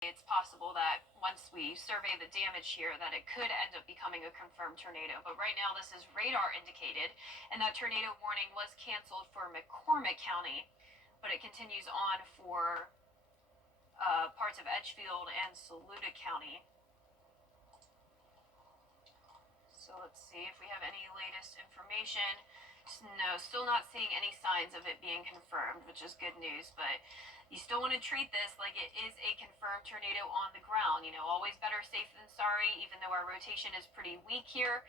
It's possible that once we survey the damage here that it could end up becoming a confirmed tornado. But right now this is radar indicated, and that tornado warning was canceled for McCormick County, but it continues on for parts of Edgefield and Saluda County. So let's see if we have any latest information. No, still not seeing any signs of it being confirmed, which is good news, but you still want to treat this like it is a confirmed tornado on the ground. You know, always better safe than sorry, even though our rotation is pretty weak here.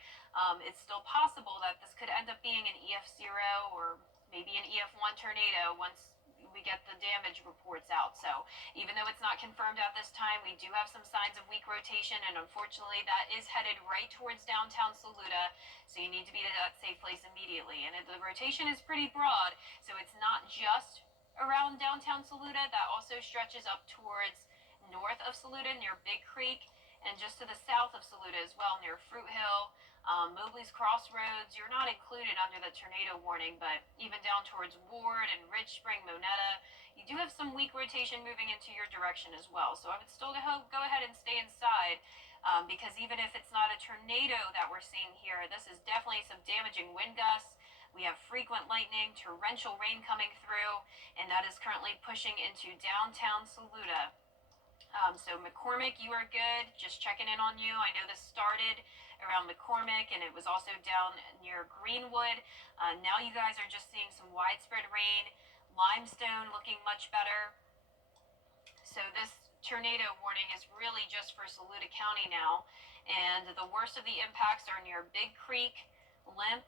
It's still possible that this could end up being an EF0 or maybe an EF1 tornado once we get the damage reports out. So even though it's not confirmed at this time, we do have some signs of weak rotation, and unfortunately that is headed right towards downtown Saluda, so you need to be to that safe place immediately. And the rotation is pretty broad, so it's not just around downtown Saluda. That also stretches up towards north of Saluda near Big Creek, and just to the south of Saluda as well near Fruit Hill, Mobley's Crossroads. You're not included under the tornado warning, but even down towards Ward and Ridge Spring, Monetta, you do have some weak rotation moving into your direction as well. So I would still go ahead and stay inside, because even if it's not a tornado that we're seeing here, this is definitely some damaging wind gusts. We have frequent lightning, torrential rain coming through, and that is currently pushing into downtown Saluda. So McCormick, you are good. Just checking in on you. I know this started around McCormick, and it was also down near Greenwood. Now you guys are just seeing some widespread rain. Limestone looking much better. So this tornado warning is really just for Saluda County now, and the worst of the impacts are near Big Creek, Limp,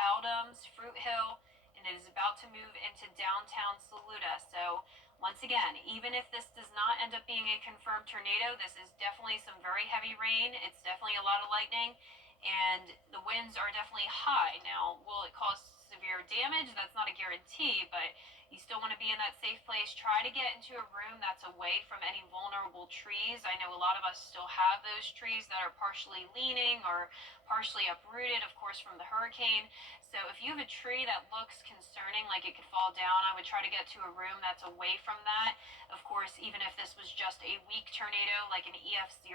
Adams, Fruit Hill, and it is about to move into downtown Saluda. So once again, even if this does not end up being a confirmed tornado, this is definitely some very heavy rain. It's definitely a lot of lightning, and the winds are definitely high. Now, will it cause severe damage? That's not a guarantee, but you still want to be in that safe place. Try to get into a room that's away from any vulnerable trees. I know a lot of us still have those trees that are partially leaning or partially uprooted, of course, from the hurricane. So if you have a tree that looks concerning, like it could fall down, I would try to get to a room that's away from that. Of course, even if this was just a weak tornado, like an EF0,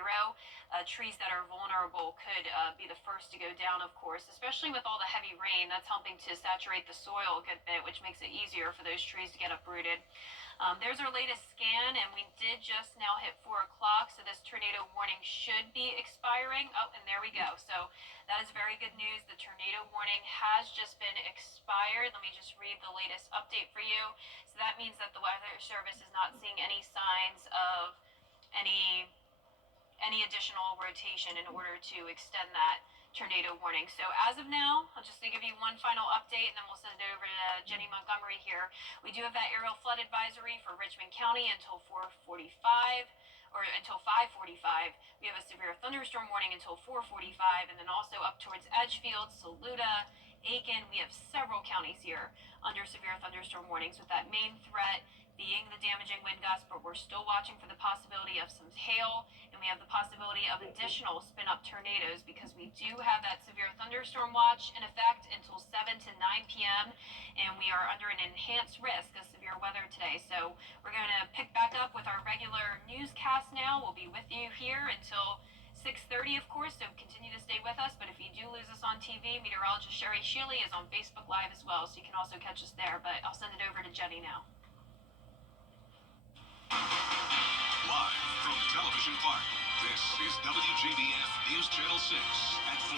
trees that are vulnerable could be the first to go down, of course, especially with all the heavy rain. That's helping to saturate the soil a good bit, which makes it easier for those trees to get uprooted. There's our latest scan, and we did just now hit 4 o'clock, so this tornado warning should be expiring. Oh, and there we go. So that is very good news. The tornado warning has just been expired. Let me just read the latest update for you. So that means that the Weather Service is not seeing any signs of any additional rotation in order to extend that tornado warning. So as of now, I'll just give you one final update, and then we'll send it over to Jenny Montgomery here. We do have that aerial flood advisory for Richmond County until 4:45. Or until 5:45. We have a severe thunderstorm warning until 4:45, and then also up towards Edgefield, Saluda, Aiken. We have several counties here under severe thunderstorm warnings, with that main threat being the damaging wind gusts, but we're still watching for the possibility of some hail, and we have the possibility of additional spin-up tornadoes, because we do have that severe thunderstorm watch in effect until 7 to 9 p.m., and we are under an enhanced risk of severe weather today. So we're going to pick back up with our regular newscast now. We'll be with you here until 6:30, of course, so continue to stay with us. But if you do lose us on TV, meteorologist Sherry Shealy is on Facebook Live as well, so you can also catch us there. But I'll send it over to Jenny now. Live from Television Park, this is WJBF News Channel 6 at 4.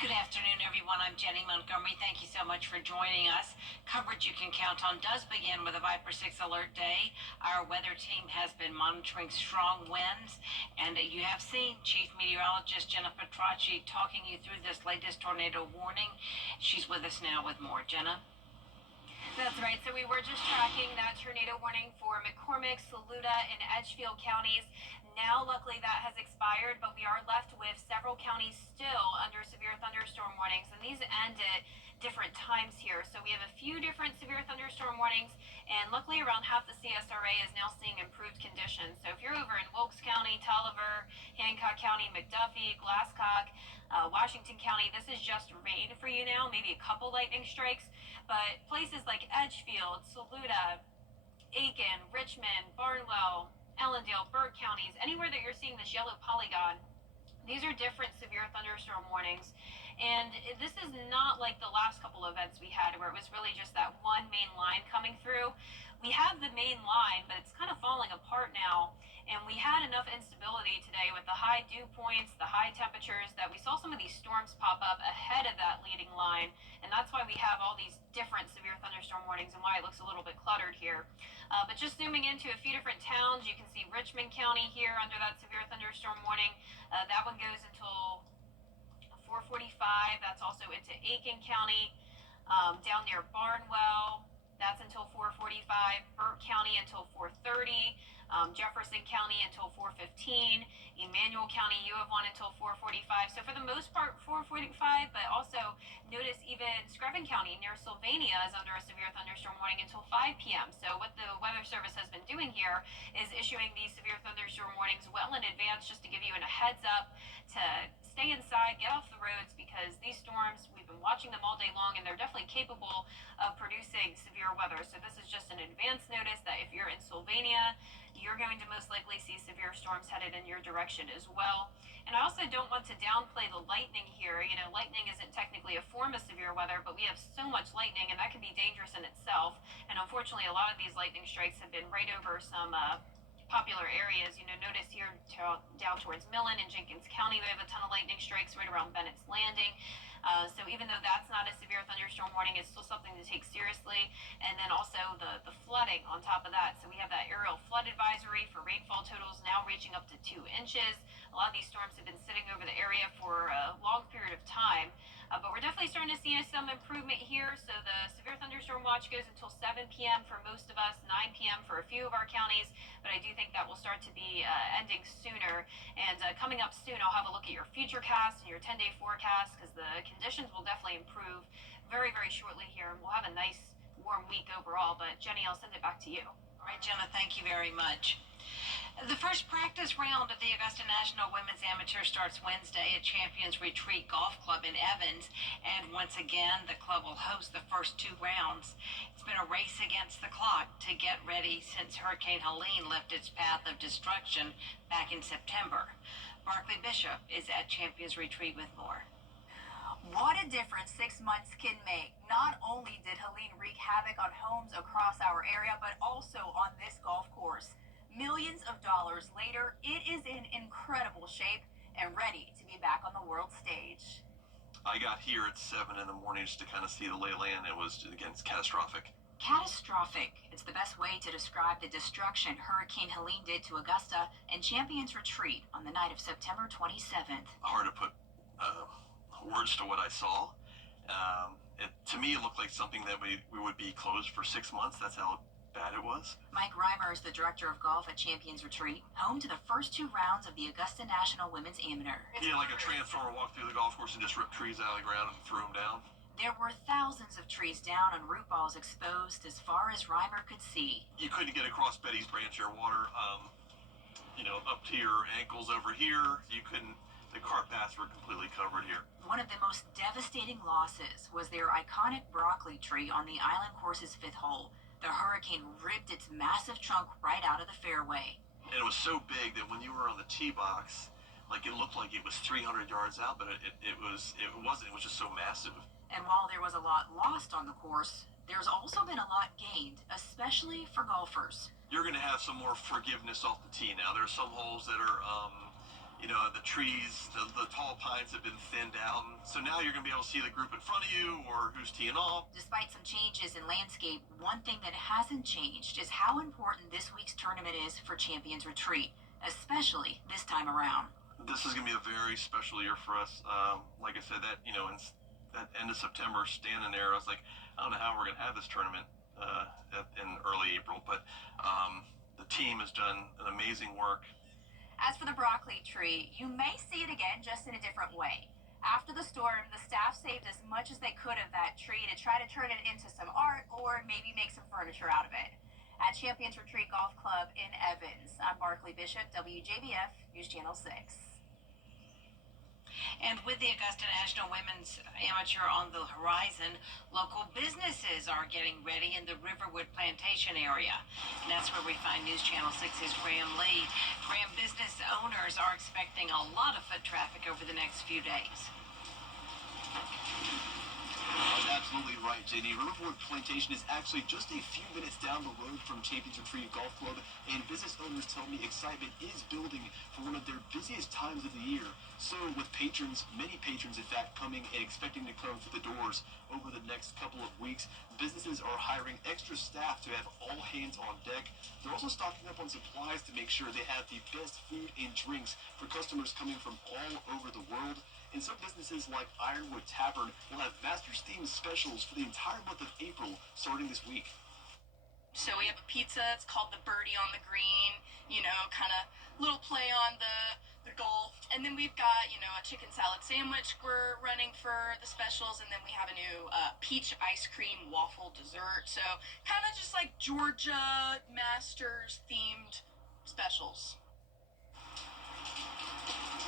Good afternoon, everyone. I'm Jenny Montgomery. Thank you so much for joining us. Coverage you can count on does begin with a Viper 6 alert day. Our weather team has been monitoring strong winds, and you have seen Chief Meteorologist Jenna Petracci talking you through this latest tornado warning. She's with us now with more. Jenna? That's right. So we were just tracking that tornado warning for McCormick, Saluda, and Edgefield counties. Now, luckily, that has expired, but we are left with several counties still under severe thunderstorm warnings, and these end at different times here. So we have a few different severe thunderstorm warnings, and luckily around half the CSRA is now seeing improved conditions. So if you're over in Wilkes County, Tolliver, Hancock County, McDuffie, Glasscock, Washington County, this is just rain for you now, maybe a couple lightning strikes, But places like Edgefield, Saluda, Aiken, Richmond, Barnwell, Ellendale, Burke counties, anywhere that you're seeing this yellow polygon, these are different severe thunderstorm warnings. And this is not like the last couple of events we had where it was really just that one main line coming through. We have the main line, but it's kind of falling apart now. And we had enough instability today with the high dew points, the high temperatures, that we saw some of these storms pop up ahead of that leading line. And that's why we have all these different severe thunderstorm warnings and why it looks a little bit cluttered here. But just zooming into a few different towns, you can see Richmond County here under that severe thunderstorm warning. That one goes until 4:45. That's also into Aiken County. Down near Barnwell, that's until 4:45. Burke County until 4:30. Jefferson County until 4:15. Emmanuel County, you have one until 4:45. So for the most part, 4:45. But also notice even Screven County near Sylvania is under a severe thunderstorm warning until 5 p.m. So what the Weather Service has been doing here is issuing these severe thunderstorm warnings well in advance, just to give you a heads up to stay inside, get off the roads, because these storms, we've been watching them all day long, and they're definitely capable of producing severe weather. So this is just an advance notice that if you're in Sylvania, you're going to most likely see severe storms headed in your direction as well. And I also don't want to downplay the lightning here. You know, lightning isn't technically a form of severe weather, but we have so much lightning, and that can be dangerous in itself. And unfortunately, a lot of these lightning strikes have been right over some popular areas. You know, notice here down towards Millen and Jenkins County, we have a ton of lightning strikes right around Bennett's Landing. So even though that's not a severe thunderstorm warning, it's still something to take seriously. And then also the flooding on top of that. So we have that aerial flood advisory for rainfall totals now reaching up to 2 inches. A lot of these storms have been sitting over the area for a long period of time. But we're definitely starting to see some improvement here. So the severe thunderstorm watch goes until 7 p.m. for most of us, 9 p.m. for a few of our counties. But I do think that will start to be ending sooner. And coming up soon, I'll have a look at your futurecast and your 10-day forecast, because the conditions will definitely improve very, very shortly here. And we'll have a nice warm week overall. But Jenny, I'll send it back to you. All right, Jenna, thank you very much. The first practice round of the Augusta National Women's Amateur starts Wednesday at Champions Retreat Golf Club in Evans, and once again, the club will host the first 2 rounds. It's been a race against the clock to get ready since Hurricane Helene left its path of destruction back in September. Barclay Bishop is at Champions Retreat with more. What a difference 6 months can make. Not only did Helene wreak havoc on homes across our area, but also on this golf course. Millions of dollars later, it is in incredible shape and ready to be back on the world stage. I got here at 7 in the morning just to kind of see the lay of the land. It was, again, it's catastrophic. Catastrophic. It's the best way to describe the destruction Hurricane Helene did to Augusta and Champions Retreat on the night of September 27th. Hard to put words to what I saw. To me, it looked like something that we would be closed for 6 months. That's how bad it was. Mike Reimer is the director of golf at Champions Retreat, home to the first 2 rounds of the Augusta National Women's Amateur. Yeah, like a transformer walked through the golf course and just ripped trees out of the ground and threw them down. There were thousands of trees down and root balls exposed as far as Reimer could see. You couldn't get across Betty's Branch Air water, up to your ankles over here. You couldn't. The cart paths were completely covered here. One of the most devastating losses was their iconic broccoli tree on the Island Course's 5th hole. The hurricane ripped its massive trunk right out of the fairway. And it was so big that when you were on the tee box, like it looked like it was 300 yards out, but it wasn't. It was just so massive. And while there was a lot lost on the course, there's also been a lot gained, especially for golfers. You're going to have some more forgiveness off the tee now. There's some holes that are, the trees, the tall pines have been thinned out. So now you're going to be able to see the group in front of you or who's teeing off. Despite some changes in landscape, one thing that hasn't changed is how important this week's tournament is for Champions Retreat, especially this time around. This is going to be a very special year for us. Like I said, that end of September, standing there, I was like, I don't know how we're going to have this tournament in early April, but the team has done an amazing work. As for the broccoli tree, you may see it again, just in a different way. After the storm, the staff saved as much as they could of that tree to try to turn it into some art or maybe make some furniture out of it. At Champions Retreat Golf Club in Evans, I'm Barclay Bishop, WJBF News Channel 6. And with the Augusta National Women's Amateur on the horizon, local businesses are getting ready in the Riverwood Plantation area. And that's where we find News Channel 6's Graham Lee. Graham, business owners are expecting a lot of foot traffic over the next few days. That's absolutely right, JD. Riverwood Plantation is actually just a few minutes down the road from Champions Retrieve Golf Club, and business owners tell me excitement is building for one of their busiest times of the year. So, with patrons, many patrons in fact, coming and expecting to come through the doors over the next couple of weeks, businesses are hiring extra staff to have all hands on deck. They're also stocking up on supplies to make sure they have the best food and drinks for customers coming from all over the world. And some businesses like Ironwood Tavern will have Masters themed specials for the entire month of April starting this week. So we have a pizza, it's called the Birdie on the Green, kind of little play on the golf. And then we've got, a chicken salad sandwich we're running for the specials. And then we have a new peach ice cream waffle dessert. So kind of just like Georgia Masters themed specials.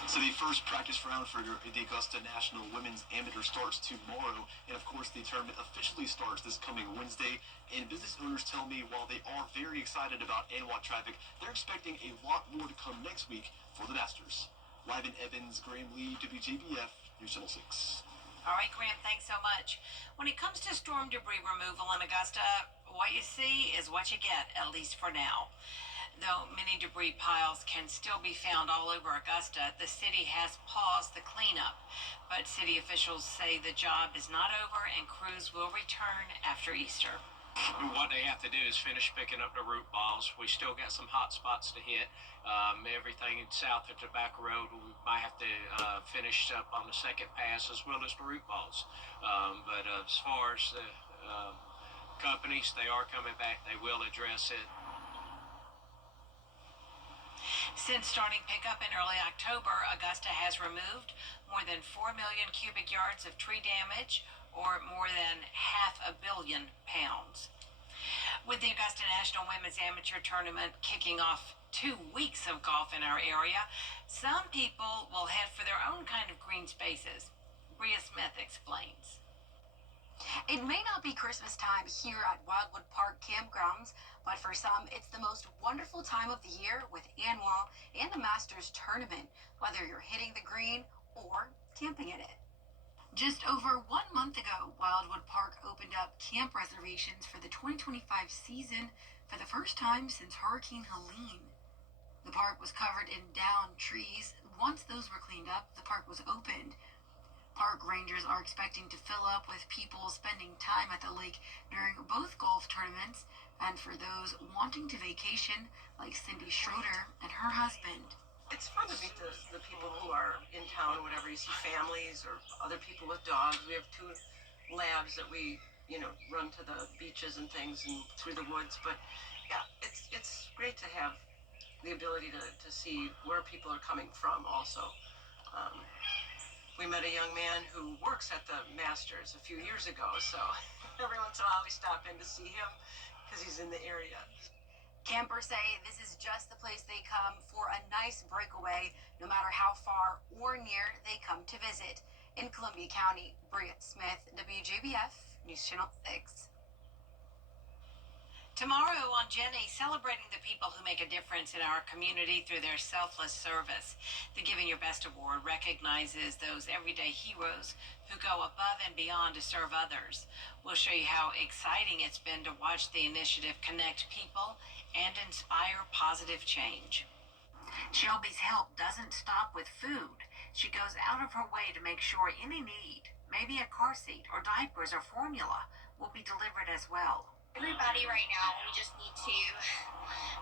So the first practice round for the Augusta National Women's Amateur starts tomorrow, and of course the tournament officially starts this coming Wednesday. And business owners tell me while they are very excited about ANWA traffic, they're expecting a lot more to come next week for the Masters. Live in Evans, Graham Lee, WJBF, News Channel 6. All right, Graham, thanks so much. When it comes to storm debris removal in Augusta, what you see is what you get, at least for now. Though many debris piles can still be found all over Augusta, the city has paused the cleanup. But city officials say the job is not over and crews will return after Easter. What they have to do is finish picking up the root balls. We still got some hot spots to hit. Everything south of Tobacco Road, we might have to finish up on the second pass as well as the root balls. But as far as the companies, they are coming back. They will address it. Since starting pickup in early October, Augusta has removed more than 4 million cubic yards of tree damage, or more than 500 million pounds. With the Augusta National Women's Amateur Tournament kicking off 2 weeks of golf in our area, some people will head for their own kind of green spaces. Bria Smith explains. It may not be Christmas time here at Wildwood Park Campgrounds, but for some, it's the most wonderful time of the year with ANWA and the Masters Tournament, whether you're hitting the green or camping in it. Just over 1 month ago, Wildwood Park opened up camp reservations for the 2025 season for the first time since Hurricane Helene. The park was covered in downed trees. Once those were cleaned up, the park was opened. Park rangers are expecting to fill up with people spending time at the lake during both golf tournaments, and for those wanting to vacation, like Cindy Schroeder and her husband. It's fun to meet the people who are in town or whatever. You see families or other people with dogs. We have 2 labs that we, run to the beaches and things and through the woods. But yeah, it's great to have the ability to see where people are coming from also. We met a young man who works at the Masters a few years ago, so every once in a while we stop in to see him because he's in the area. Campers say this is just the place they come for a nice breakaway, no matter how far or near they come to visit. In Columbia County, Bria Smith, WJBF, News Channel 6. Tomorrow on Jenny, celebrating the people who make a difference in our community through their selfless service. The Giving Your Best Award recognizes those everyday heroes who go above and beyond to serve others. We'll show you how exciting it's been to watch the initiative connect people and inspire positive change. Shelby's help doesn't stop with food. She goes out of her way to make sure any need, maybe a car seat or diapers or formula, will be delivered as well. Everybody right now, we just need to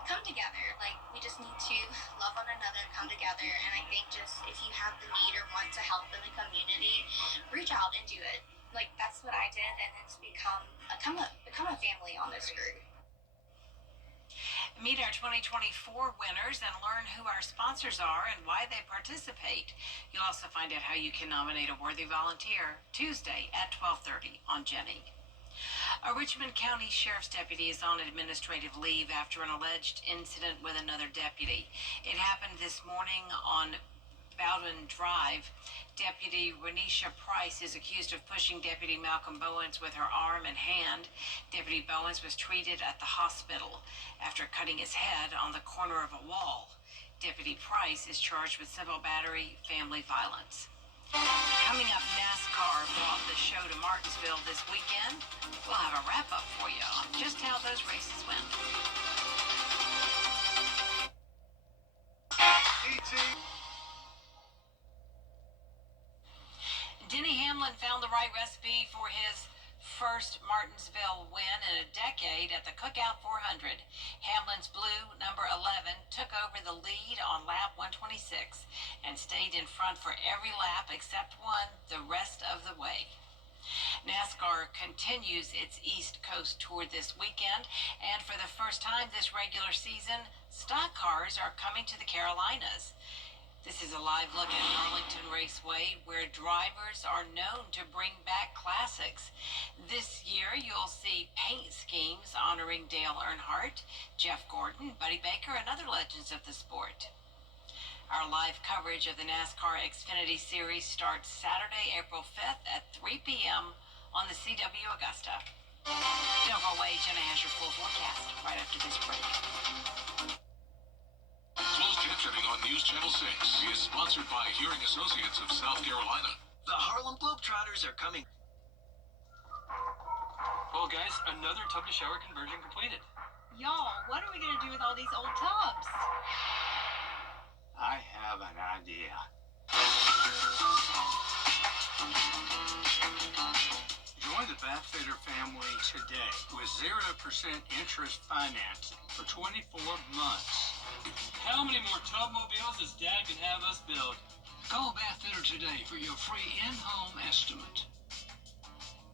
come together. We just need to love one another, come together. And I think just if you have the need or want to help in the community, reach out and do it. That's what I did, and it's become a family on this group. Meet our 2024 winners and learn who our sponsors are and why they participate. You'll also find out how you can nominate a worthy volunteer Tuesday at 12:30 on Jenny. A Richmond County Sheriff's deputy is on administrative leave after an alleged incident with another deputy. It happened this morning on Bowdoin Drive. Deputy Renisha Price is accused of pushing Deputy Malcolm Bowens with her arm and hand. Deputy Bowens was treated at the hospital after cutting his head on the corner of a wall. Deputy Price is charged with civil battery, family violence. Coming up, NASCAR brought the show to Martinsville this weekend. We'll have a wrap-up for you on just how those races went. Denny Hamlin found the right recipe for his first Martinsville win in a decade at the Cookout 400. Hamlin's blue, number 11, took over the lead on lap 126 and stayed in front for every lap except one the rest of the way. NASCAR continues its East Coast tour this weekend, and for the first time this regular season, stock cars are coming to the Carolinas. This is a live look at Arlington Raceway, where drivers are known to bring back classics. This year, you'll see paint schemes honoring Dale Earnhardt, Jeff Gordon, Buddy Baker, and other legends of the sport. Our live coverage of the NASCAR Xfinity Series starts Saturday, April 5th at 3 p.m. on the CW Augusta. Don't go away, Jenna has your full forecast right after this break. Closed captioning on News Channel 6 is sponsored by Hearing Associates of South Carolina. The Harlem Globetrotters are coming. Well, guys, another tub to shower conversion completed. Y'all, what are we going to do with all these old tubs? I have an idea. Join the Bathfitter family today with 0% interest financing for 24 months. How many more tub mobiles does Dad can have us build? Call Bathfitter today for your free in-home estimate.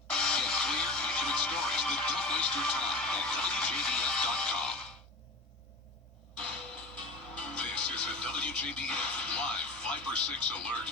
Get clear, accurate stories that don't waste your time at WJBF.com. This is a WJBF Live Viper 6 alert.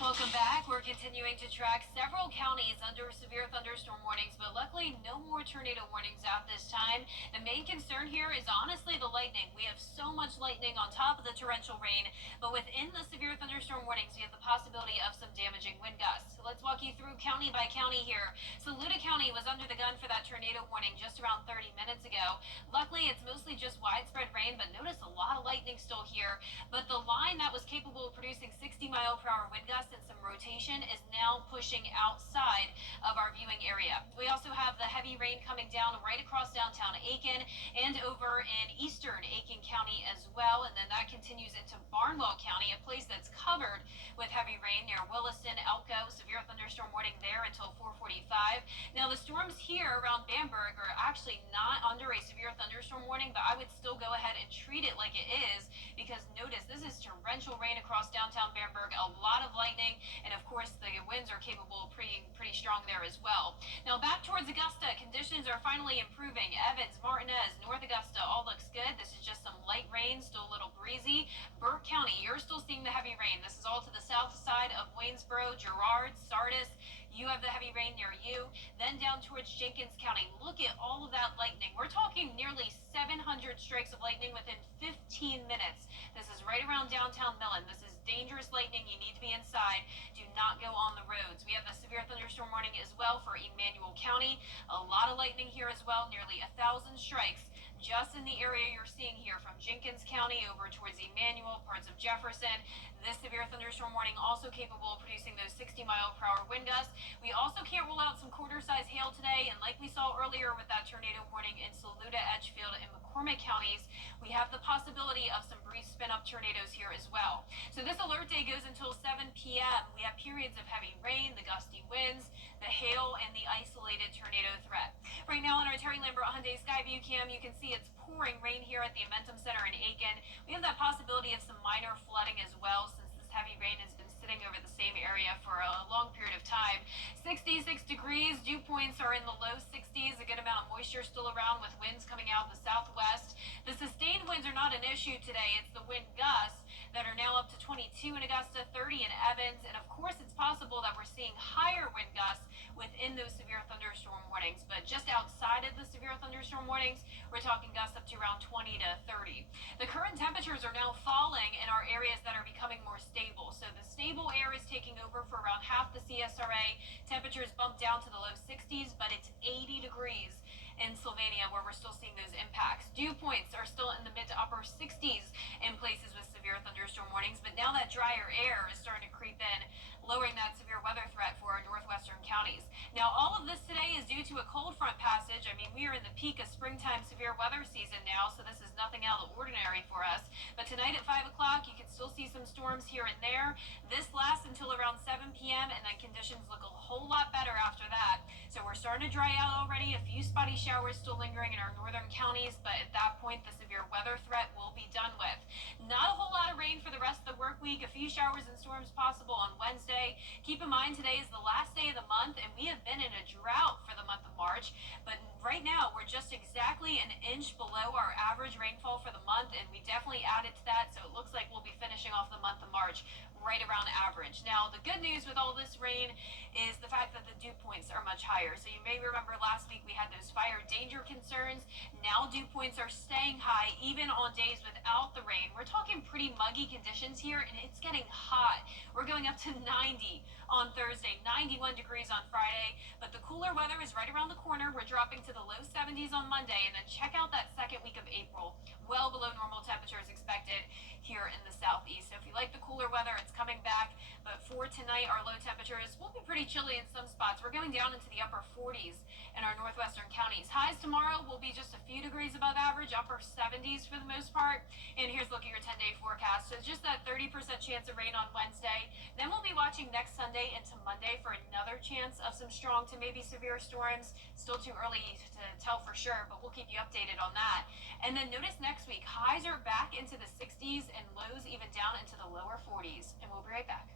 Welcome back. We're continuing to track several counties under severe thunderstorm warnings, but luckily no more tornado warnings at this time. The main concern here is honestly the lightning. We have so much lightning on top of the torrential rain, but within the severe thunderstorm warnings, we have the possibility of some damaging wind gusts. So let's walk you through county by county here. Saluda County was under the gun for that tornado warning just around 30 minutes ago. Luckily, it's mostly just widespread rain, but notice a lot of lightning still here. But the line that was capable of producing 60-mile-per-hour wind gusts and some rotation is now pushing outside of our viewing area. We also have the heavy rain coming down right across downtown Aiken and over in eastern Aiken County as well, and then that continues into Barnwell County, a place that's covered with heavy rain near Williston, Elko. Severe thunderstorm warning there until 4:45. Now the storms here around Bamberg are actually not under a severe thunderstorm warning, but I would still go ahead and treat it like it is, because notice this is torrential rain across downtown Bamberg, a lot of lightning, and of course the winds are capable of pretty strong there as well. Now back towards Augusta, conditions are finally improving. Evans, Martinez, North Augusta, all looks good. This is just some light rain, still a little breezy. Burke County, you're still seeing the heavy rain. This is all to the south side of Waynesboro, Girard, Sardis. You have the heavy rain near you. Then down towards Jenkins County. Look at all of that lightning. We're talking nearly 700 strikes of lightning within 15 minutes. This is right around downtown Millen. This is dangerous lightning. You need to be inside. Do not go on the roads. We have a severe thunderstorm warning as well for Emmanuel County. A lot of lightning here as well. Nearly 1,000 strikes just in the area you're seeing here from Jenkins County over towards Emmanuel, parts of Jefferson. This severe thunderstorm warning also capable of producing those 60-mile-per-hour wind gusts. We also can't rule out some quarter-size hail today, and like we saw earlier with that tornado warning in Saluda, Edgefield, and McCormick counties, we have the possibility of some brief spin-up tornadoes here as well. So this alert day goes until 7 p.m. We have periods of heavy rain, the gusty winds, the hail, and the isolated tornado threat. Right now on our Terry Lambert Hyundai Skyview cam, you can see it's pouring rain here at the Amentum Center in Aiken. We have that possibility of some minor flooding as well, since this heavy rain has been sitting over the same area for a long period of time. 66 degrees, dew points are in the low 60s, a good amount of moisture still around with winds coming out of the southwest. The sustained winds are not an issue today. It's the wind gusts that are now up to 22 in Augusta, 30 in Evans, and of course it's possible that we're seeing higher wind gusts within those severe thunderstorm warnings, but just outside of the severe thunderstorm warnings, we're talking gusts up to around 20 to 30. The current temperatures are now falling in our areas that are becoming more stable. stable. So the stable air is taking over for around half the CSRA. Temperatures bumped down to the low 60s, but it's 80 degrees in Sylvania where we're still seeing those impacts. Dew points are still in the mid to upper 60s in places with severe thunderstorm warnings, but now that drier air is starting to creep in, lowering that severe weather threat for our northwestern counties. Now, all of this today is due to a cold front passage. I mean, we are in the peak of springtime severe weather season now, so this is nothing out of the ordinary for us. But tonight at 5 o'clock, you can still see some storms here and there. This lasts until around 7 p.m., and then conditions look a whole lot better after that. So we're starting to dry out already. A few spotty showers still lingering in our northern counties, but at that point, the severe weather threat will be done with. Not a whole lot of rain for the rest of the work week. A few showers and storms possible on Wednesday. Keep in mind, today is the last day of the month, and we have been in a drought for the month of March. But right now, we're just exactly an inch below our average rainfall for the month, and we definitely added to that. So it looks like we'll be finishing off the month of March right around average. Now, the good news with all this rain is the fact that the dew points are much higher. So you may remember last week we had those fire danger concerns. Now dew points are staying high even on days without the rain. We're talking pretty muggy conditions here, and it's getting hot. We're going up to 90 on Thursday, 91 degrees on Friday, but the cooler weather is right around the corner. We're dropping to the low 70s on Monday, and then check out that second week of April. Well below normal temperatures expected here in the southeast. So if you like the cooler weather, it's coming back. But for tonight, our low temperatures will be pretty chilly in some spots. We're going down into the upper 40s in our northwestern counties. Highs tomorrow will be just a few degrees above average, upper 70s for the most part. And here's looking at your 10-day forecast. So just that 30% chance of rain on Wednesday. Then we'll be watching next Sunday into Monday for another chance of some strong to maybe severe storms. Still too early to tell for sure, but we'll keep you updated on that. And then notice next week, highs are back into the 60s and lows even down into the lower 40s. And we'll be right back.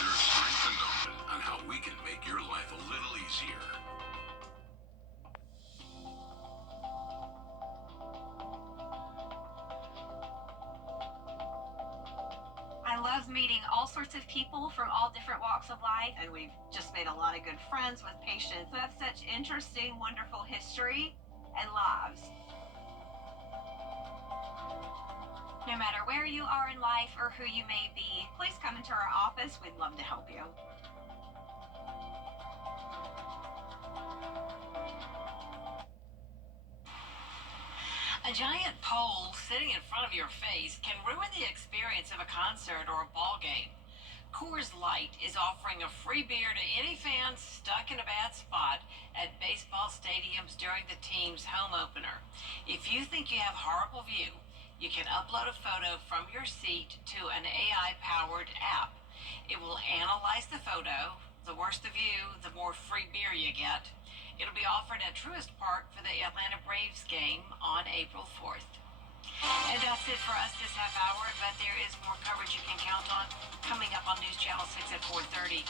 There's strength and knowledge on how we can make your life a little easier. I love meeting all sorts of people from all different walks of life, and we've just made a lot of good friends with patients who have such interesting, wonderful history and lives. No matter where you are in life or who you may be, please come into our office. We'd love to help you. A giant pole sitting in front of your face can ruin the experience of a concert or a ball game. Coors Light is offering a free beer to any fans stuck in a bad spot at baseball stadiums during the team's home opener. If you think you have horrible view, you can upload a photo from your seat to an AI-powered app. It will analyze the photo. The worse the view, the more free beer you get. It'll be offered at Truist Park for the Atlanta Braves game on April 4th. And that's it for us this half hour, but there is more coverage you can count on coming up on News Channel 6 at 4:30,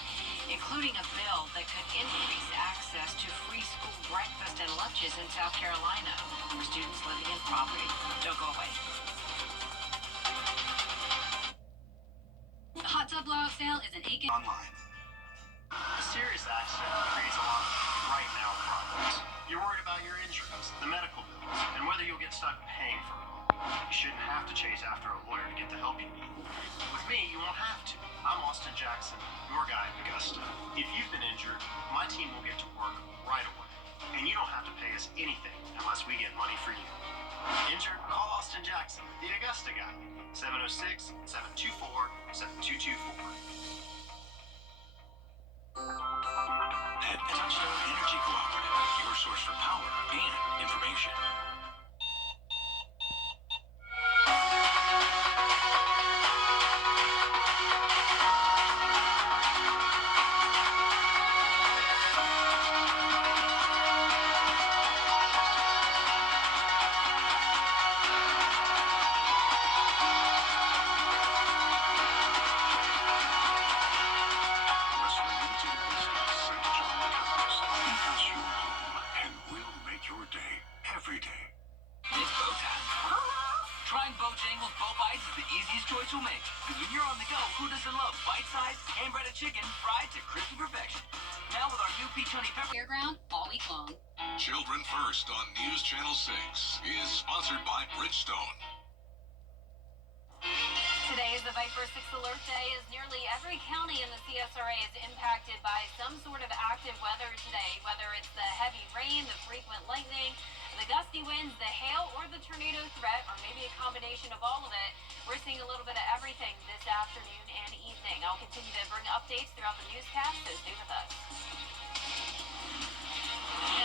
including a bill that could increase access to free school breakfast and lunches in South Carolina for students living in poverty. Don't go away. The hot tub blowout sale is an aching Online. A serious accident creates a lot of right now problems. You're worried about your injuries, the medical bills, and whether you'll get stuck paying for it all. You shouldn't have to chase after a lawyer to get the help you need. With me, you won't have to. I'm Austin Jackson, your guy in Augusta. If you've been injured, my team will get to work right away. And you don't have to pay us anything unless we get money for you. Injured? Call Austin Jackson, the Augusta guy. 706-724-7224. At Touchstone Energy Cooperative, your source for power and information. Trying Bojangles Bow Bites is the easiest choice you'll make. Because when you're on the go, who doesn't love bite-sized, hand-breaded chicken fried to crispy perfection? Now with our new peach honey pepper fairground all week long. Children First on News Channel 6 is sponsored by Bridgestone. Today is the Viper 6 Alert Day, as nearly every county in the CSRA is impacted by some sort of active weather today, whether it's the heavy rain, the frequent lightning, the gusty winds, the hail, or the tornado threat, or maybe a combination of all of it. We're seeing a little bit of everything this afternoon and evening. I'll continue to bring updates throughout the newscast, so stay with us.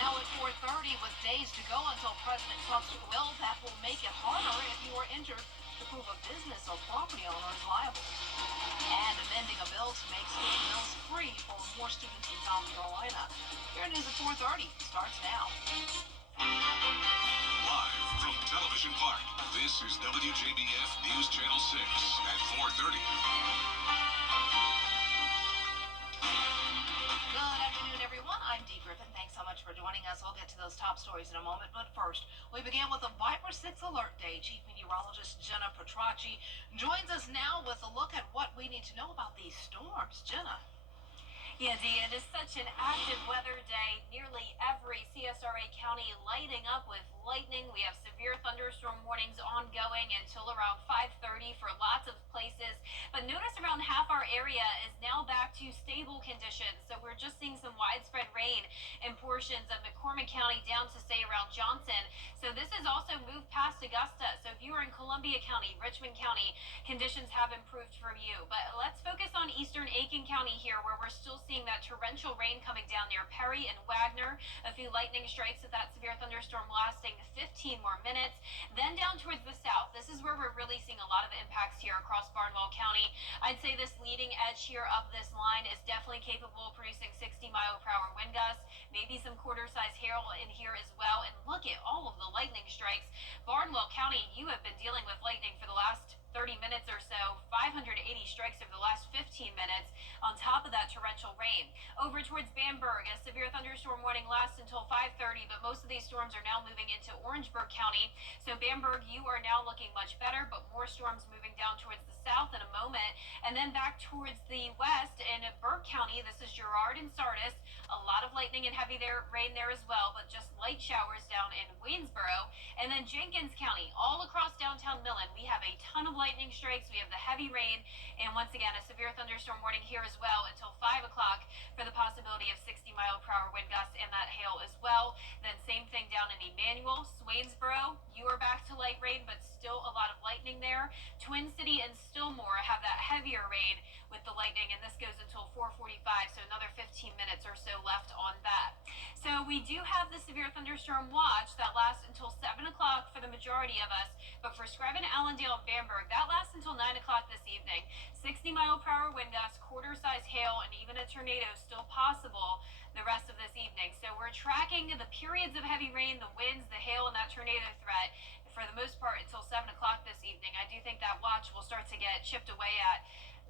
Now at 4:30, with days to go until President Trump's will, that will make it harder if you are injured to prove a business or property owner is liable. And amending a bill to make state meals free for more students in South Carolina. Your news at 4:30 starts now. Live from Television Park, this is WJBF News Channel 6 at 4:30. Good afternoon, everyone. I'm Dee Griffin. Thanks so much for joining us. We'll get to those top stories in a moment. But first, we begin with a Viper 6 Alert Day. Chief Meteorologist Jenna Petracci joins us now with a look at what we need to know about these storms. Jenna. Yeah, Dee, it is such an active weather day. Nearly every CSRA county lighting up with lightning. We have severe thunderstorm warnings ongoing until around 5:30 for lots of places. But notice around half our area is now back to stable conditions. So we're just seeing some widespread rain in portions of McCormick County down to, say, around Johnson. So this has also moved past Augusta. So if you are in Columbia County, Richmond County, conditions have improved for you. But let's focus on eastern Aiken County here, where we're still seeing that torrential rain coming down near Perry and Wagner. A few lightning strikes with that severe thunderstorm lasting 15 more minutes. Then down towards the south, this is where we're really seeing a lot of impacts here across Barnwell County. I'd say this leading edge here of this line is definitely capable of producing 60-mile-per-hour wind gusts, maybe some quarter-size hail in here as well. And look at all of the lightning strikes. Barnwell County, you have been dealing with lightning for the last 30 minutes or so, 580 strikes over the last 15 minutes on top of that torrential rain. Over towards Bamberg, a severe thunderstorm warning lasts until 5:30, but most of these storms are now moving into Orangeburg County. So Bamberg, you are now looking much better, but more storms moving down towards the south in a moment. And then back towards the west in Burke County, this is Girard and Sardis. A lot of lightning and heavy rain there as well, but just light showers down in Waynesboro. And then Jenkins County, all across downtown Millen, we have a ton of lightning strikes. We have the heavy rain, and once again, a severe thunderstorm warning here as well until 5 o'clock for the possibility of 60-mile-per-hour wind gusts and that hail as well. Then same thing down in Emmanuel, Swainsboro, you are back to light rain, but still a lot of lightning there. Twin City and Stillmore have that heavier rain with the lightning, and this goes until 4:45, so another 15 minutes or so left on that. So we do have the severe thunderstorm watch that lasts until 7 o'clock for the majority of us, but for Screven, Allendale, and Bamberg, that lasts until 9 o'clock this evening. 60-mile-per-hour wind gusts, quarter-size hail, and even a tornado still possible the rest of this evening. So we're tracking the periods of heavy rain, the winds, the hail, and that tornado threat for the most part until 7 o'clock this evening. I do think that watch will start to get chipped away at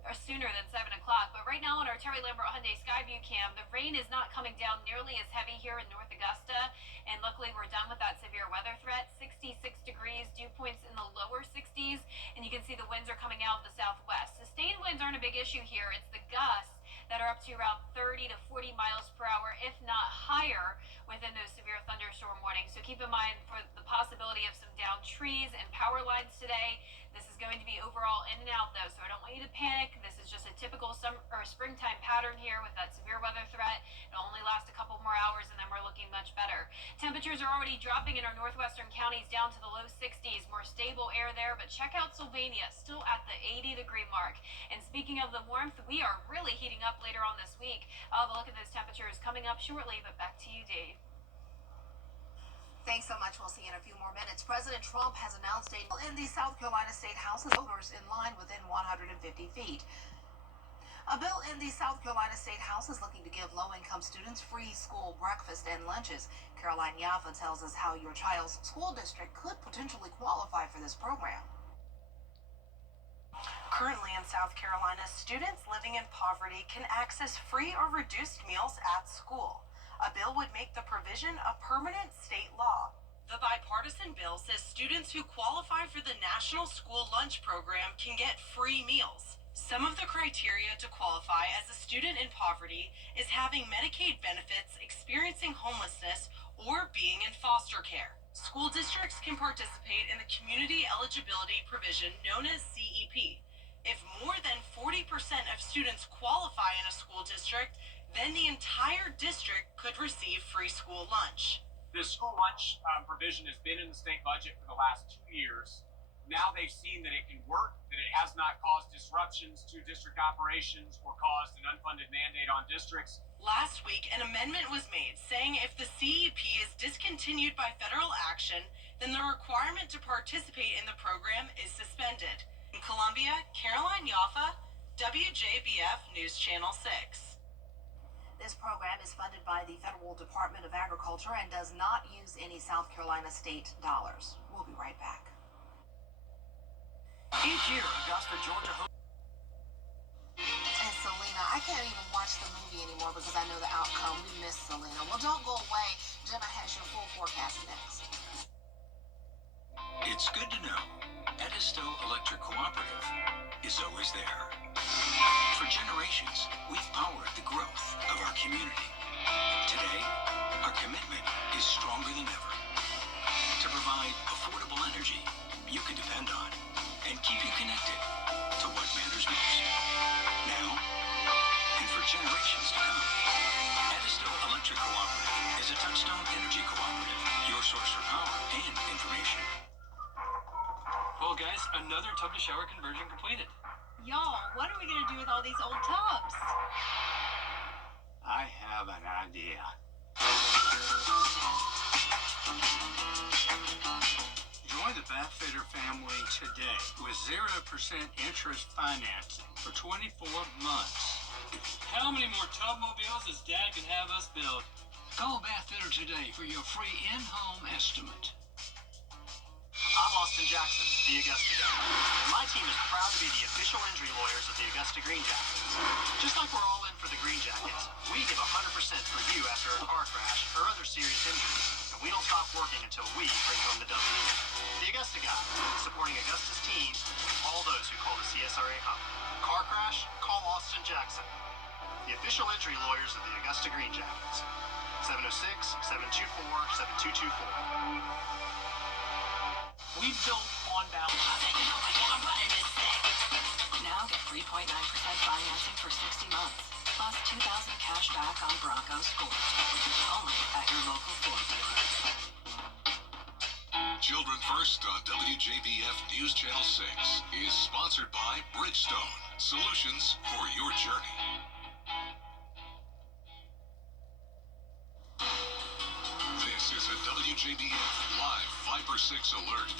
or sooner than 7 o'clock. But right now on our Terry Lambert Hyundai Skyview cam, the rain is not coming down nearly as heavy here in North Augusta. And luckily we're done with that severe weather threat. 66 degrees, dew points in the lower 60s. And you can see the winds are coming out of the southwest. Sustained winds aren't a big issue here. It's the gusts that are up to around 30 to 40 miles per hour, if not higher, within those severe thunderstorm warnings. So keep in mind for the possibility of some downed trees and power lines today. This is going to be overall in and out, though, so I don't want you to panic. This is just a typical summer or springtime pattern here with that severe weather threat. It'll only last a couple more hours, and then we're looking much better. Temperatures are already dropping in our northwestern counties down to the low 60s. More stable air there, but check out Sylvania, still at the 80-degree mark. And speaking of the warmth, we are really heating up later on this week. I'll have a look at those temperatures coming up shortly, but back to you, Dave. Thanks so much. We'll see you in a few more minutes. President Trump has announced in the South Carolina State House as voters in line within 150 feet. A bill in the South Carolina State House is looking to give low-income students free school breakfast and lunches. Caroline Yaffa tells us how your child's school district could potentially qualify for this program. Currently in South Carolina, students living in poverty can access free or reduced meals at school. A bill would make the provision a permanent state law. The bipartisan bill says students who qualify for the National School Lunch Program can get free meals. Some of the criteria to qualify as a student in poverty is having Medicaid benefits, experiencing homelessness, or being in foster care. School districts can participate in the Community Eligibility Provision known as CEP. If more than 40% of students qualify in a school district, then the entire district could receive free school lunch. The school lunch provision has been in the state budget for the last 2 years. Now they've seen that it can work, that it has not caused disruptions to district operations or caused an unfunded mandate on districts. Last week, an amendment was made saying if the CEP is discontinued by federal action, then the requirement to participate in the program is suspended. In Columbia, Caroline Yaffa, WJBF News Channel 6. This program is funded by the Federal Department of Agriculture and does not use any South Carolina state dollars. We'll be right back. Each year, Augusta, Georgia hosts. And Selena, I can't even watch the movie anymore because I know the outcome. We miss Selena. Well, don't go away. Jenna has your full forecast next. It's good to know Edisto Electric Cooperative is always there. For generations, we've powered the growth of our community. Today, our commitment is stronger than ever to provide affordable energy you can depend on and keep you connected to what matters most. Now, and for generations to come, Edisto Electric Cooperative is a Touchstone Energy Cooperative, your source for power and information. Well, guys, another tub to shower conversion completed. Y'all, what are we gonna do with all these old tubs? I have an idea. Join the Bathfitter family today with 0% interest financing for 24 months. How many more tubmobiles does Dad can have us build? Call Bathfitter today for your free in-home estimate. I'm Austin Jackson, the Augusta guy. And my team is proud to be the official injury lawyers of the Augusta Green Jackets. Just like we're all in for the Green Jackets, we give 100% for you after a car crash or other serious injury. And we don't stop working until we bring home the W. The Augusta guy, supporting Augusta's team and all those who call the CSRA home. Car crash? Call Austin Jackson. The official injury lawyers of the Augusta Green Jackets. 706-724-7224. We built on balance. Now get 3.9% financing for 60 months, plus $2,000 cash back on Broncos scores. Only at your local Ford dealer. Children First on WJBF News Channel 6 is sponsored by Bridgestone, solutions for your journey. This is a WJBF Live Viper 6 alert.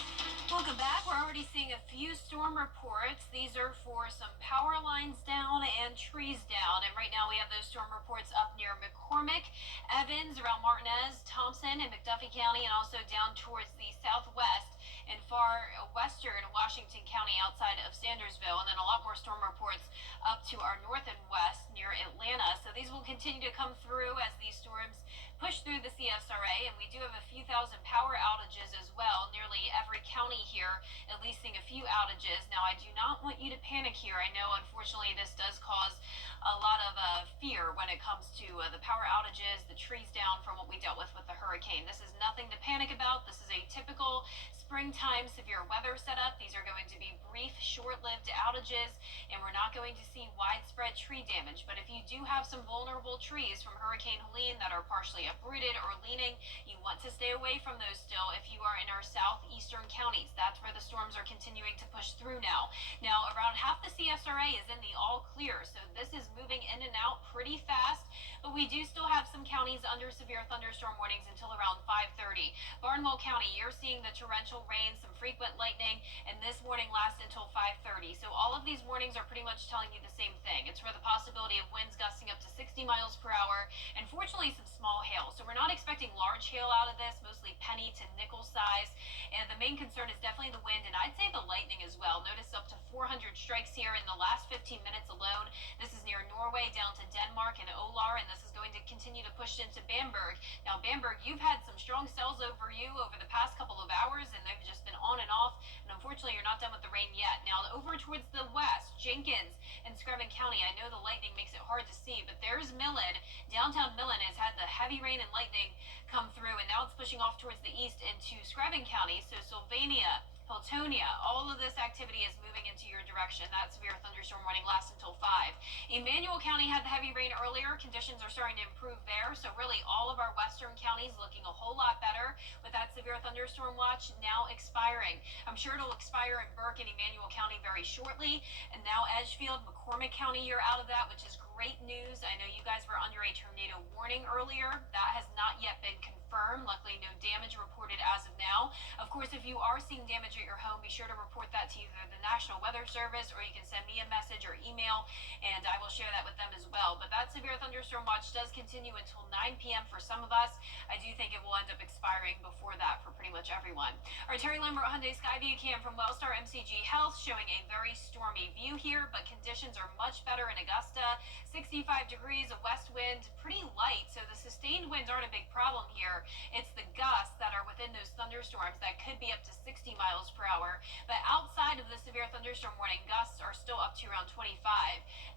Welcome back. We're already seeing a few storm reports. These are for some power lines down and trees down. And right now we have those storm reports up near McCormick, Evans, around Martinez, Thompson, and McDuffie County, and also down towards the southwest and far western Washington County outside of Sandersville. And then a lot more storm reports up to our north and west near Atlanta. So these will continue to come through as these storms push through the CSRA, and we do have a few thousand power outages as well. Nearly every county here at least seeing a few outages. Now, I do not want you to panic here. I know, unfortunately, this does cause a lot of fear when it comes to the power outages, the trees down from what we dealt with the hurricane. This is nothing to panic about. This is a typical springtime severe weather setup. These are going to be brief, short-lived outages, and we're not going to see widespread tree damage. But if you do have some vulnerable trees from Hurricane Helene that are partially uprooted or leaning, you want to stay away from those still if you are in our southeastern counties. That's where the storms are continuing to push through now. Now, around half the CSRA is in the all clear, so this is moving in and out pretty fast, but we do still have some counties under severe thunderstorm warnings until around 5:30. Barnwell County, you're seeing the torrential rain, some frequent lightning, and this warning lasts until 5:30. So all of these warnings are pretty much telling you the same thing. It's for the possibility of winds gusting up to 60 miles per hour, and fortunately some small hail. So we're not expecting large hail out of this, mostly penny to nickel size. And the main concern is definitely the wind, and I'd say the lightning as well. Notice up to 400 strikes here in the last 15 minutes alone. This is near Norway down to Denmark and Olar, and this is going to continue to push into Bamberg. Now, Bamberg, you've had some strong cells over you over the past couple of hours, and they've just been on and off. And unfortunately, you're not done with the rain yet. Now, over towards the west, Jenkins and Screven County, I know the lightning makes it hard to see, but there's Millen. Downtown Millen has had the heavy rain and lightning come through, and now it's pushing off towards the east into Screven County. So Sylvania, Piltonia. All of this activity is moving into your direction. That severe thunderstorm warning lasts until 5. Emmanuel County had the heavy rain earlier. Conditions are starting to improve there. So really all of our western counties looking a whole lot better with that severe thunderstorm watch now expiring. I'm sure it'll expire in Burke and Emmanuel County very shortly. And now Edgefield, McCormick County, you're out of that, which is great news. I know you guys were under a tornado warning earlier. That has not yet been confirmed. Luckily, no damage reported as of now. Of course, if you are seeing damage at your home, be sure to report that to either the National Weather Service or you can send me a message or email, and I will share that with them as well. But that severe thunderstorm watch does continue until 9 p.m. for some of us. I do think it will end up expiring before that for pretty much everyone. Our Terry Lambert Hyundai Skyview cam from Wellstar MCG Health showing a very stormy view here, but conditions are much better in Augusta. 65 degrees, a west wind, pretty light, so the sustained winds aren't a big problem here. It's the gusts that are within those thunderstorms that could be up to 60 miles per hour. But outside of the severe thunderstorm warning, gusts are still up to around 25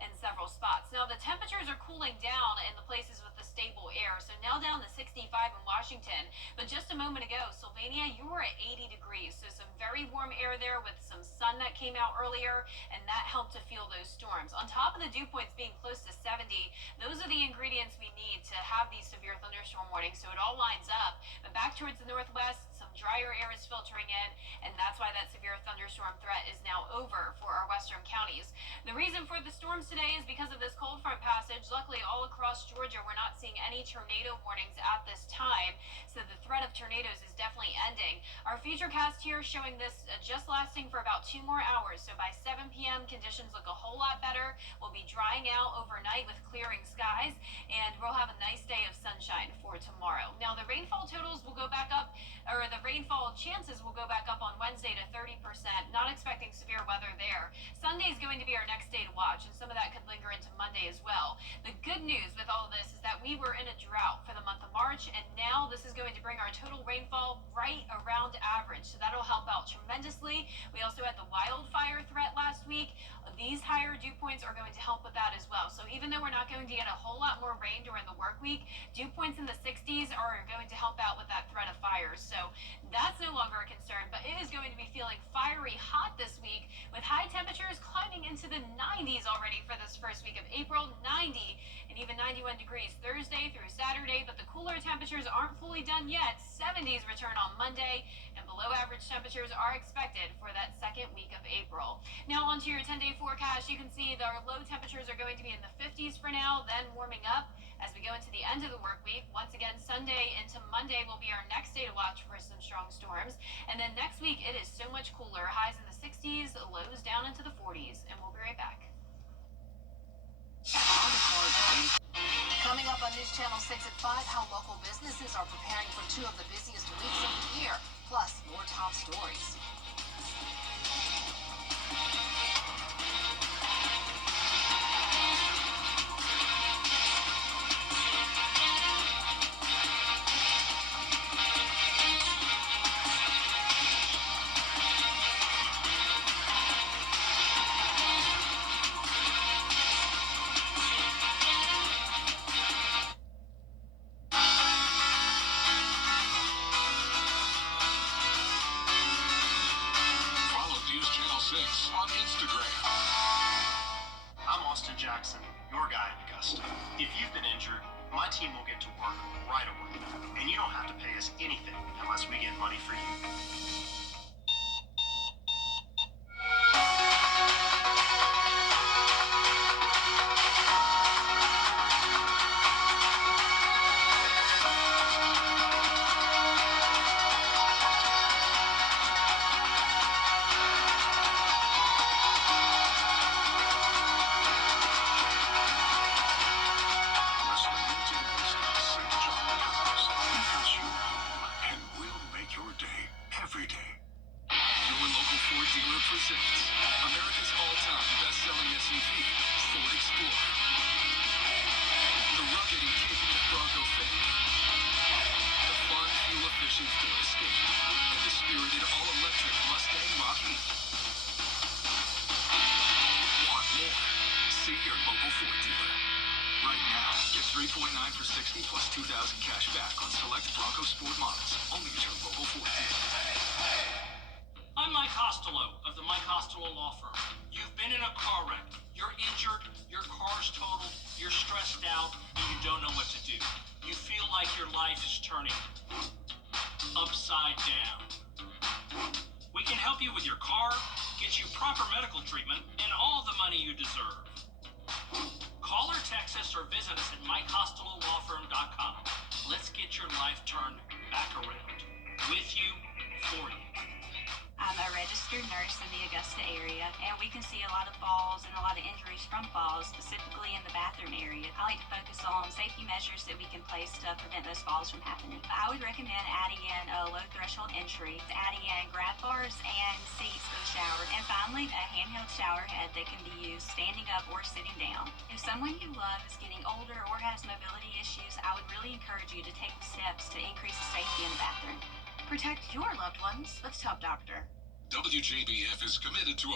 in several spots. Now, the temperatures are cooling down in the places with the stable air, so now down to 65 in Washington. But just a moment ago, Sylvania, you were at 80 degrees, so some very warm air there with some sun that came out earlier, and that helped to fuel those storms. On top of the dew points being close to 70, those are the ingredients we need to have these severe thunderstorm warnings, so it all lines up. But back towards the northwest, some drier air is filtering in, and that's why that severe thunderstorm threat is now over for our western counties. The reason for the storms today is because of this cold front passage. Luckily, all across Georgia, we're not seeing any tornado warnings at this time, so the threat of tornadoes is definitely ending. Our futurecast here showing this just lasting for about 2 more hours, so by 7 p.m. conditions look a whole lot better. We'll be drying out overnight with clearing skies, and we'll have a nice day of sunshine for tomorrow. Now, the rainfall totals will go back up, or the rainfall chances will go back up on Wednesday to 30%. Not expecting severe weather there. Sunday is going to be our next day to watch, and some of that could linger into Monday as well. The good news with all of this is that we were in a drought for the month of March, and now this is going to bring our total rainfall right around average, so that'll help out tremendously. We also had the wildfire threat last week. These higher dew points are going to help with that as well. So even though we're not going to get a whole lot more rain during the work week, dew points in the 60s are going to help out with that threat of fires. So that's no longer a concern, but it is going to be feeling fiery hot this week with high temperatures climbing into the 90s already for this first week of April. 90 and even 91 degrees Thursday through Saturday, but the cooler temperatures aren't fully done yet. 70s return on Monday, and below average temperatures are expected for that second week of April. Now onto your 10-day forecast. You can see the low temperatures are going to be in the 50s for now, then warming up as we go into the end of the work week. Once again, Sunday into Monday will be our next day to watch for some strong storms. And then next week, it is so much cooler. Highs in the 60s, lows down into the 40s. And we'll be right back. Coming up on News Channel 6 at 5, how local businesses are preparing for 2 of the busiest weeks of the year. Plus, more top stories. On Instagram. I'm Austin Jackson, your guy in Augusta. If you've been injured, my team will get to work right away. And you don't have to pay us anything unless we get money for you. America's all-time best-selling SUV, Ford Explorer. The rugged and capable Bronco Fit. The fun, fuel-efficient Ford Escape. And the spirited all-electric Mustang Mach-E. Want more? See your local Ford dealer. Right now, get 3.9 for 60 plus 2,000 cash back on select Bronco Sport models. Only at your local Ford dealer. I'm Michael Costello Law Firm. You've been in a car wreck. You're injured, your car's totaled, you're stressed out, and you don't know what to do. You feel like your life is turning upside down. We can help you with your car, get you proper medical treatment, and all the money you deserve. Call or text us or visit us at MikeCostelloLawFirm.com. Let's get your life turned back around. With you, for you. I'm a registered nurse in the Augusta area, and we can see a lot of falls and a lot of injuries from falls, specifically in the bathroom area. I like to focus on safety measures that we can place to prevent those falls from happening. I would recommend adding in a low threshold entry, adding in grab bars and seats for the shower, and finally a handheld shower head that can be used standing up or sitting down. If someone you love is getting older or has mobility issues, I would really encourage you to take the steps to increase the safety in the bathroom. Protect your loved ones with Top Doctor. WJBF is committed to